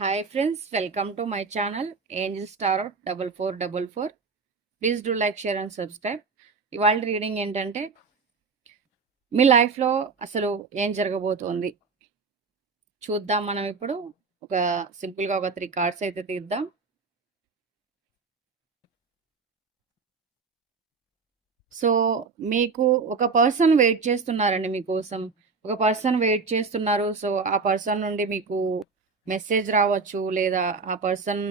Hi friends, welcome to my channel angel star 4444. Please do like, share and subscribe. ఇవాళ reading ఏంటంటే, మీ లైఫ్లో అసలు ఏం జరగబోతోంది చూద్దాం. మనం ఇప్పుడు ఒక సింపుల్గా ఒక 3 కార్డ్స్ అయితే తీద్దాం. సో మీకు ఒక పర్సన్ వెయిట్ చేస్తున్నారండి మీకోసం. ఒక పర్సన్ వెయిట్ చేస్తున్నారు. సో ఆ పర్సన్ నుండి మీకు మెసేజ్ రావచ్చు, లేదా ఆ పర్సన్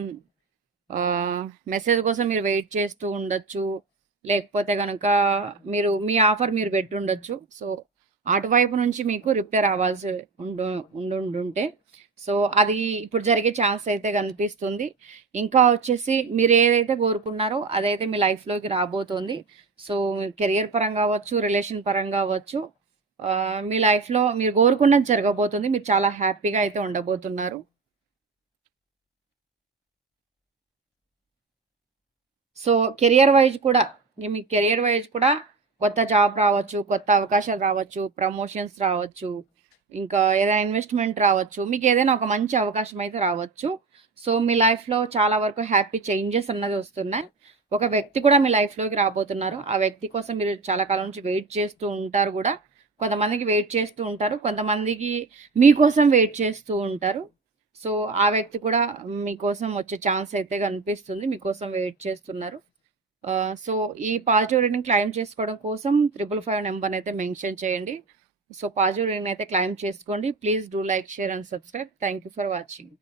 మెసేజ్ కోసం మీరు వెయిట్ చేస్తూ ఉండొచ్చు. లేకపోతే కనుక మీ ఆఫర్ మీరు పెట్టుండొచ్చు. సో అటువైపు నుంచి మీకు రిప్లై రావాల్సి ఉండుంటే సో అది ఇప్పుడు జరిగే ఛాన్స్ అయితే కనిపిస్తుంది. ఇంకా వచ్చేసి మీరు ఏదైతే కోరుకున్నారో అదైతే మీ లైఫ్లోకి రాబోతోంది. సో కెరియర్ పరంగా అవ్వచ్చు, రిలేషన్ పరంగా అవ్వచ్చు, మీ లైఫ్లో మీరు కోరుకున్నది జరగబోతుంది. మీరు చాలా హ్యాపీగా అయితే ఉండబోతున్నారు. సో కెరియర్ వైజ్ కూడా మీ కెరియర్ వైజ్ కూడా కొత్త జాబ్ రావచ్చు, కొత్త అవకాశాలు రావచ్చు, ప్రమోషన్స్ రావచ్చు, ఇంకా ఏదైనా ఇన్వెస్ట్మెంట్ రావచ్చు, మీకు ఏదైనా ఒక మంచి అవకాశం అయితే రావచ్చు. సో మీ లైఫ్లో చాలా వరకు హ్యాపీ చేంజెస్ అన్నది వస్తున్నాయి. ఒక వ్యక్తి కూడా మీ లైఫ్లోకి రాబోతున్నారు. ఆ వ్యక్తి కోసం మీరు చాలా కాలం నుంచి వెయిట్ చేస్తూ ఉంటారు కూడా. కొంతమందికి వెయిట్ చేస్తూ ఉంటారు, కొంతమందికి మీకోసం వెయిట్ చేస్తూ ఉంటారు. సో ఆ వ్యక్తి కూడా మీకోసం వచ్చే ఛాన్స్ అయితే కనిపిస్తుంది. మీకోసం వెయిట్ చేస్తున్నారు. సో ఈ పాజిటివ్ రీడింగ్ క్లైమ్ చేసుకోవడం కోసం 555 నెంబర్ అయితే మెన్షన్ చేయండి. సో పాజిటివ్ రీడింగ్ అయితే క్లైమ్ చేసుకోండి. Please do like, share and subscribe. Thank you for watching.